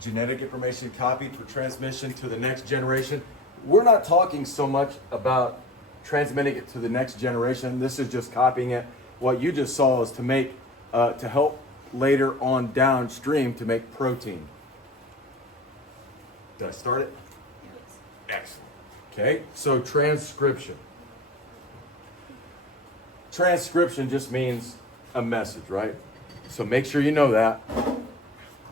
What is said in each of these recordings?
genetic information copied for transmission to the next generation. We're not talking so much about transmitting it to the next generation. This is just copying it. What you just saw is to make, to help later on downstream to make protein. Did I start it? Yes. Excellent. Okay, so transcription. Transcription just means a message, right? So make sure you know that.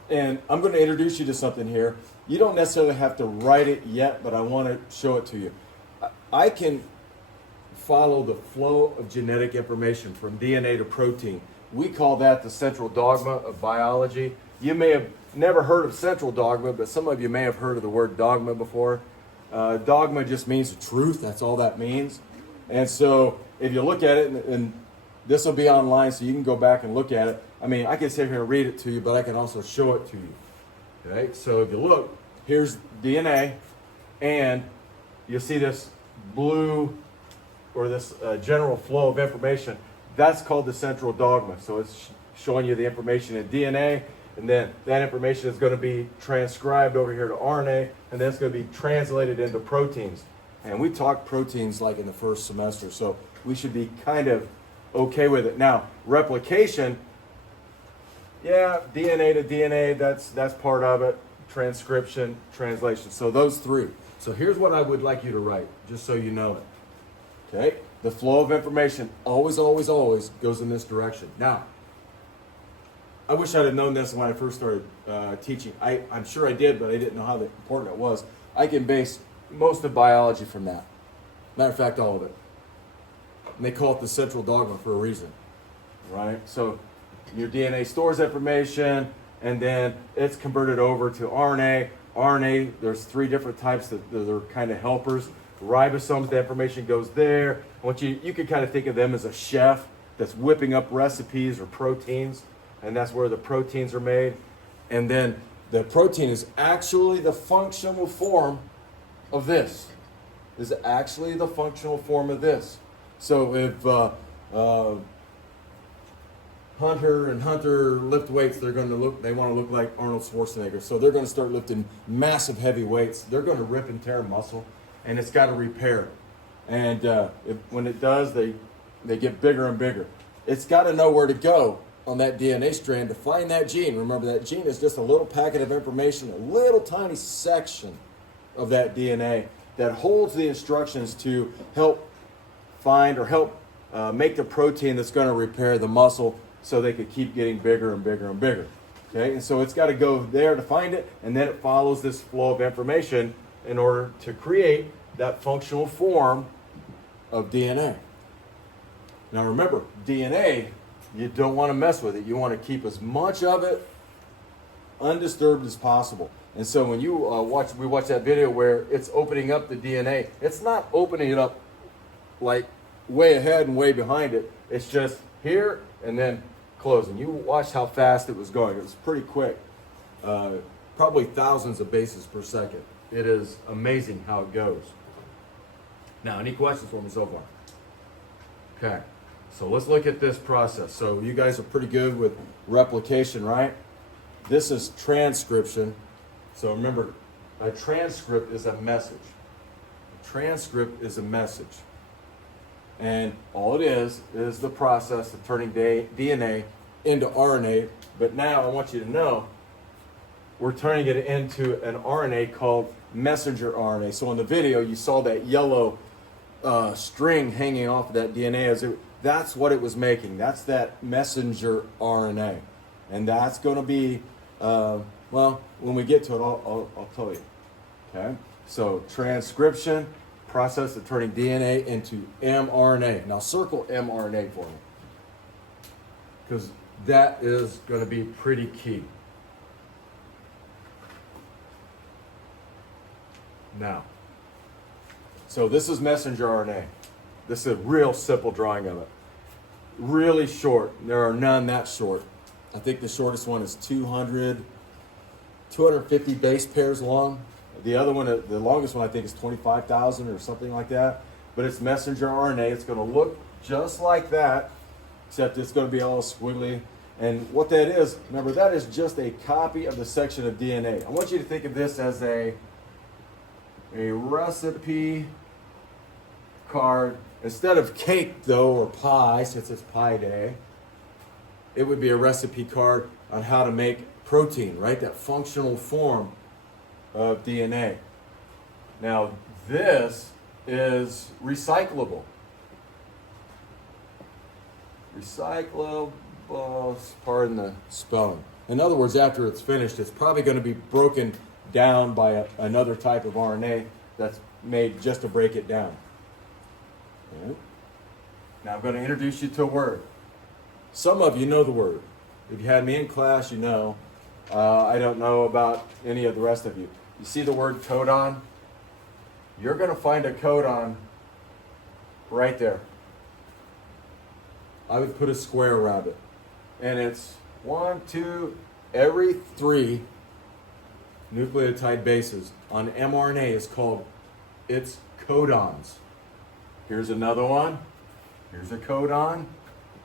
And I'm going to introduce you to something here. You don't necessarily have to write it yet, but I want to show it to you. I can follow the flow of genetic information from DNA to protein. We call that the central dogma of biology. You may have never heard of central dogma, but some of you may have heard of the word dogma before. Dogma just means the truth. That's all that means. And so if you look at it, and this will be online so you can go back and look at it. I mean, I can sit here and read it to you, but I can also show it to you. Okay, so if you look, here's DNA, and you'll see this blue, or this general flow of information. That's called the central dogma. So it's showing you the information in DNA, and then that information is going to be transcribed over here to RNA, and then it's going to be translated into proteins. And we talked proteins like in the first semester, so we should be kind of okay with it. Now, replication, yeah, DNA to DNA, that's part of it. Transcription, translation. So those three. So here's what I would like you to write, just so you know it. Okay? The flow of information always, always, always goes in this direction. Now, I wish I'd have known this when I first started teaching. I'm sure I did, but I didn't know how important it was. I can base most of biology from that. Matter of fact, all of it. And they call it the central dogma for a reason, right? So your DNA stores information, and then it's converted over to RNA. RNA, there's three different types that are kind of helpers. Ribosomes, the information goes there. You can kind of think of them as a chef that's whipping up recipes or proteins, and that's where the proteins are made. And then the protein is actually the functional form of this. Is actually the functional form of this. So if Hunter and Hunter lift weights, they want to look like Arnold Schwarzenegger. So they're going to start lifting massive heavy weights. They're going to rip and tear muscle, and it's got to repair. And when it does, they get bigger and bigger. It's got to know where to go on that DNA strand to find that gene. Remember, that gene is just a little packet of information, a little tiny section of that DNA that holds the instructions to help find or help make the protein that's going to repair the muscle so they could keep getting bigger and bigger and bigger. Okay, and so it's got to go there to find it, and then it follows this flow of information in order to create that functional form of DNA. Now remember, DNA, you don't want to mess with it. You want to keep as much of it undisturbed as possible. And so when you we watch that video where it's opening up the DNA, it's not opening it up like way ahead and way behind it. It's just here and then closing. You watch how fast it was going. It was pretty quick. Probably thousands of bases per second. It is amazing how it goes. Now, any questions for me so far? Okay, so let's look at this process. So you guys are pretty good with replication, right? This is transcription. So remember, a transcript is a message. A transcript is a message. And all it is the process of turning DNA into RNA. But now I want you to know, we're turning it into an RNA called messenger RNA. So in the video, you saw that yellow string hanging off of that DNA. That's what it was making. That's that messenger RNA. And that's going to be, well, when we get to it, I'll tell you. Okay? So transcription, process of turning DNA into mRNA. Now circle mRNA for me, because that is going to be pretty key. Now, so this is messenger RNA. This is a real simple drawing of it. Really short. There are none that short. I think the shortest one is 250 base pairs long. The other one, the longest one, I think is 25,000 or something like that. But it's messenger RNA. It's going to look just like that, except it's going to be all squiggly. And what that is, remember, that is just a copy of the section of DNA. I want you to think of this as a recipe card. Instead of cake, though, or pie, since it's Pie Day, it would be a recipe card on how to make protein, right? That functional form of DNA. Now, this is recyclable. Recyclable, pardon the spelling. In other words, after it's finished, it's probably going to be broken down by another type of RNA that's made just to break it down. Okay. Now I'm going to introduce you to a word. Some of you know the word. If you had me in class, you know. I don't know about any of the rest of you. You see the word codon? You're going to find a codon right there. I would put a square around it. And it's 1, 2, every 3 nucleotide bases on mRNA is called its codons. Here's another one. Here's a codon.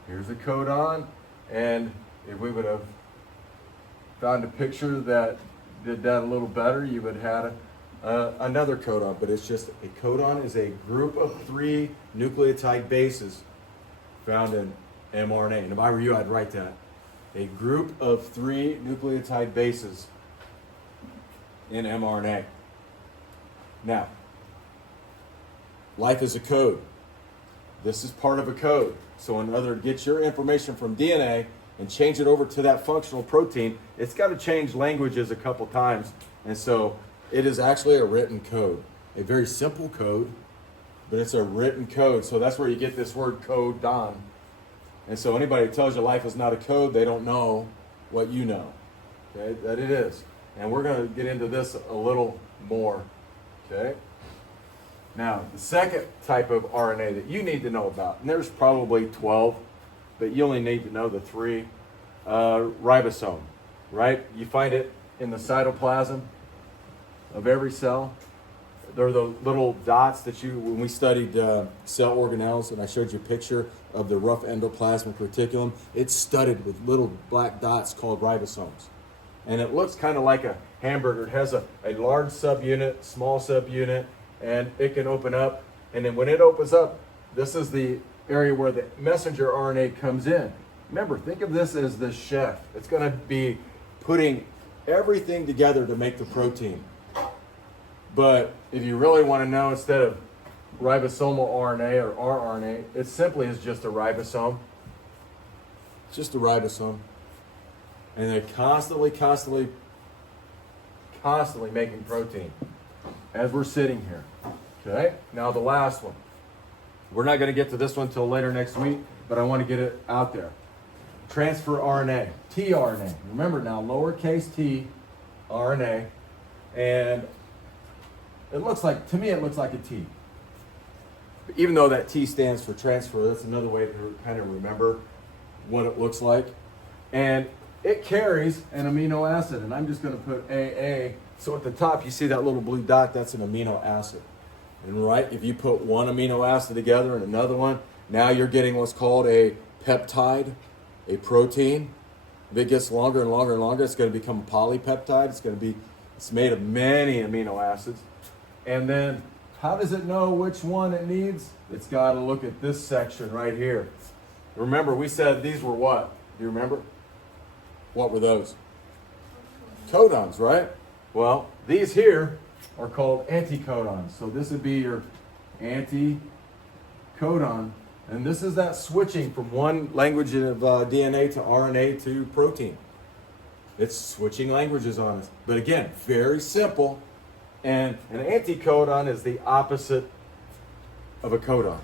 Here's a codon. And if we would have found a picture that did that a little better, you would have had another codon. But it's just a codon is a group of 3 nucleotide bases found in mRNA. And if I were you, I'd write that. A group of 3 nucleotide bases in mRNA. Now, life is a code. This is part of a code. So in order to get your information from DNA and change it over to that functional protein, it's got to change languages a couple times. And so it is actually a written code. A very simple code, but it's a written code. So that's where you get this word codon. And so anybody who tells you life is not a code, they don't know what you know. Okay, that it is. And we're going to get into this a little more. Okay. Now, the second type of RNA that you need to know about, and there's probably 12, but you only need to know the 3, ribosome, right? You find it in the cytoplasm of every cell. They're the little dots that when we studied cell organelles, and I showed you a picture of the rough endoplasmic reticulum, it's studded with little black dots called ribosomes. And it looks kind of like a hamburger. It has a large subunit, small subunit, and it can open up. And then when it opens up, this is the area where the messenger RNA comes in. Remember, think of this as the chef. It's going to be putting everything together to make the protein. But if you really want to know, instead of ribosomal RNA or rRNA, it simply is just a ribosome. It's just a ribosome. And they're constantly making protein as we're sitting here. Okay, now the last one. We're not going to get to this one until later next week, but I want to get it out there. Transfer RNA, tRNA. Remember now, lowercase t, RNA, and it looks like, to me, it looks like a T. Even though that T stands for transfer, that's another way to kind of remember what it looks like. And it carries an amino acid, and I'm just going to put AA. So at the top, you see that little blue dot, that's an amino acid. And right, if you put one amino acid together and another one, now you're getting what's called a peptide, a protein. If it gets longer and longer and longer, it's going to become a polypeptide. It's made of many amino acids. And then, how does it know which one it needs? It's got to look at this section right here. Remember, we said these were what? Do you remember? What were those? Codons, right? Well, these here are called anticodons. So this would be your anticodon. And this is that switching from one language of DNA to RNA to protein. It's switching languages on us. But again, very simple. And an anticodon is the opposite of a codon.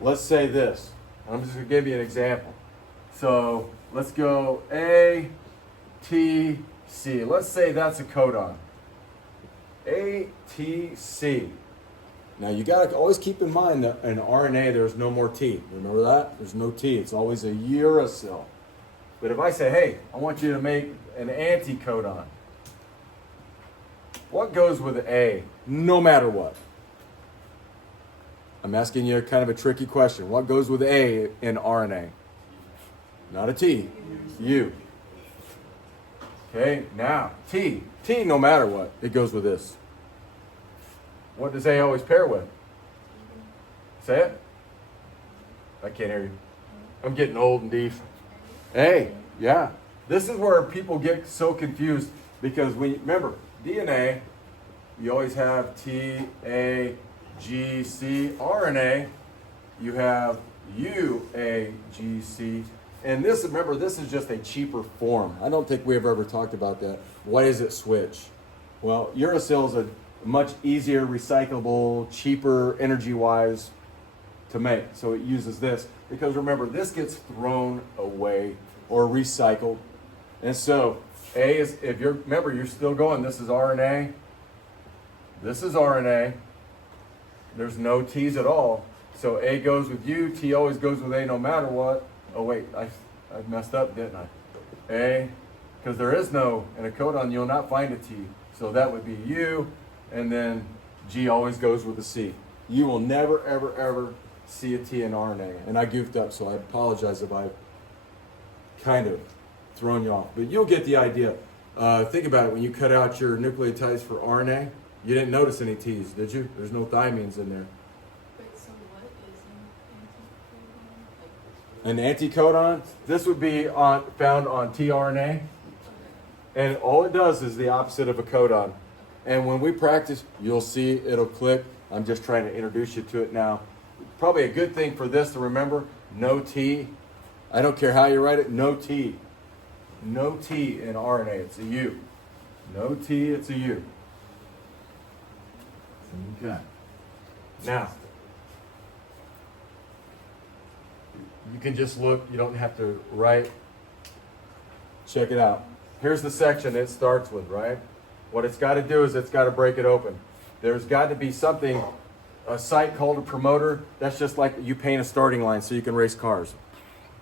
Let's say this. I'm just going to give you an example. So let's go A, T, C. Let's say that's a codon. A, T, C. Now you got to always keep in mind that in RNA there's no more T. Remember that? There's no T. It's always a uracil. But if I say, hey, I want you to make an anticodon, what goes with A, no matter what? I'm asking you kind of a tricky question. What goes with A in RNA? Not a T. U. Okay, now T. T, no matter what, it goes with this. What does A always pair with? Say it. I can't hear you. I'm getting old and deaf. A, yeah. This is where people get so confused because remember, DNA, you always have T, A, G, C. RNA, you have U, A, G, C. And this, remember, this is just a cheaper form. I don't think we've ever talked about that. Why does it switch? Well, uracil is a much easier, recyclable, cheaper, energy-wise to make. So it uses this. Because remember, this gets thrown away or recycled. And so A is, if you're, remember, you're still going, this is RNA. This is RNA. There's no T's at all. So A goes with U, T always goes with A no matter what. Oh wait, I messed up, didn't I? A, because there is no, in a codon you'll not find a T. So that would be U, and then G always goes with a C. You will never, ever, ever see a T in RNA. And I goofed up, so I apologize if I kind of thrown you off. But you'll get the idea. Think about it, when you cut out your nucleotides for RNA, you didn't notice any T's, did you? There's no thymines in there. Wait, so what is an anticodon? An anticodon, this would be found on tRNA. And all it does is the opposite of a codon. And when we practice, you'll see it'll click. I'm just trying to introduce you to it now. Probably a good thing for this to remember, no T. I don't care how you write it, no T. No T in RNA, it's a U. No T, it's a U. Okay. Now, you can just look, you don't have to write. Check it out. Here's the section it starts with, right? What it's got to do is it's got to break it open. There's got to be something, a site called a promoter. That's just like you paint a starting line so you can race cars.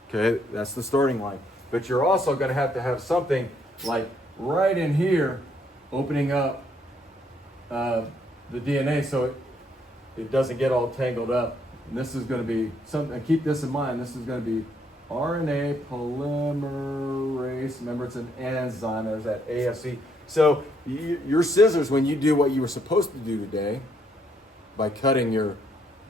Okay, that's the starting line. But you're also going to have something like right in here opening up the DNA so it doesn't get all tangled up. And this is going to be something, and keep this in mind, this is going to be RNA polymerase. Remember, it's an enzyme. There's that ASE. So your scissors, when you do what you were supposed to do today, by cutting your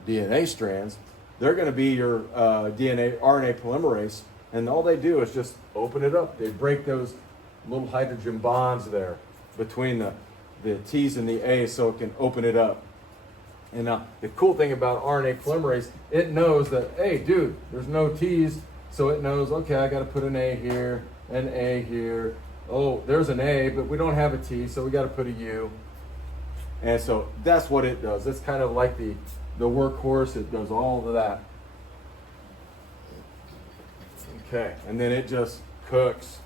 DNA strands, they're going to be your RNA polymerase. And all they do is just open it up. They break those little hydrogen bonds there between the T's and the A's so it can open it up. And now, the cool thing about RNA polymerase, it knows that, hey, dude, there's no T's, so it knows, okay, I got to put an A here, an A here. Oh, there's an A, but we don't have a T, so we got to put a U. And so that's what it does. It's kind of like the workhorse. It does all of that. Okay, and then it just cooks.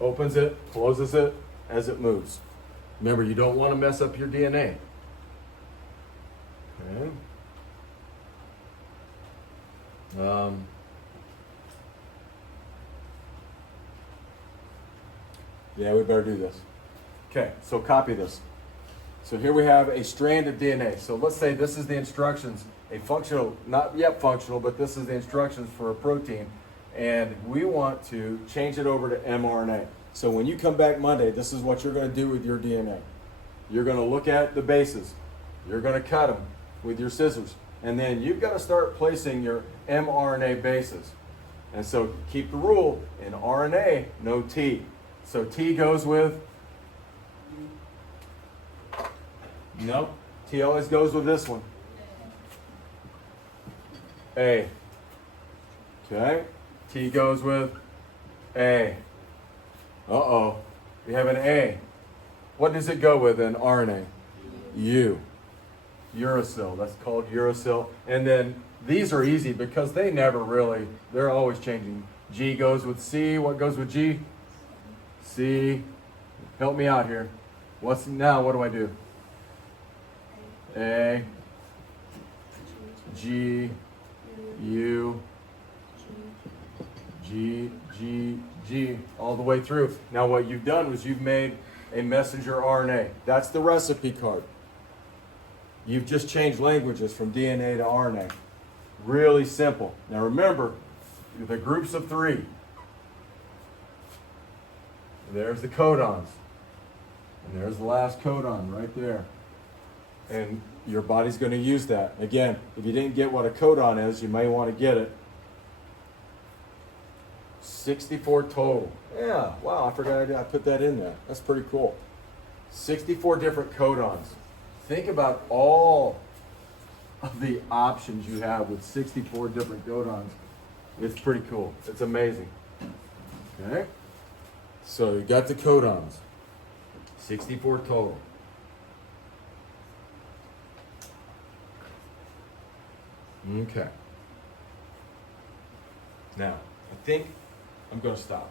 Opens it, closes it as it moves. Remember, you don't want to mess up your DNA. Okay. Yeah, we better do this. Okay, so copy this. So here we have a strand of DNA. So let's say this is the instructions, a functional, not yet functional, but this is the instructions for a protein. And we want to change it over to mRNA. So when you come back Monday, this is what you're going to do with your DNA. You're going to look at the bases. You're going to cut them with your scissors. And then you've got to start placing your mRNA bases. And so keep the rule, in RNA, no T. So T goes with, nope, T always goes with this one. A. Okay, T goes with A. Uh-oh, we have an A. What does it go with in RNA? U. Uracil, that's called uracil. And then these are easy because they never really, they're always changing. G goes with C. What goes with G? C. Help me out here. What do I do? A. G. U. G. G. G. All the way through. Now what you've done was you've made a messenger RNA. That's the recipe card. You've just changed languages from DNA to RNA. Really simple. Now remember, the groups of three. There's the codons. And there's the last codon right there. And your body's going to use that. Again, if you didn't get what a codon is, you may want to get it. 64 total. Yeah, wow, I forgot I put that in there. That's pretty cool. 64 different codons. Think about all of the options you have with 64 different codons. It's pretty cool. It's amazing. Okay? So you got the codons. 64 total. Okay. Now, I think I'm going to stop.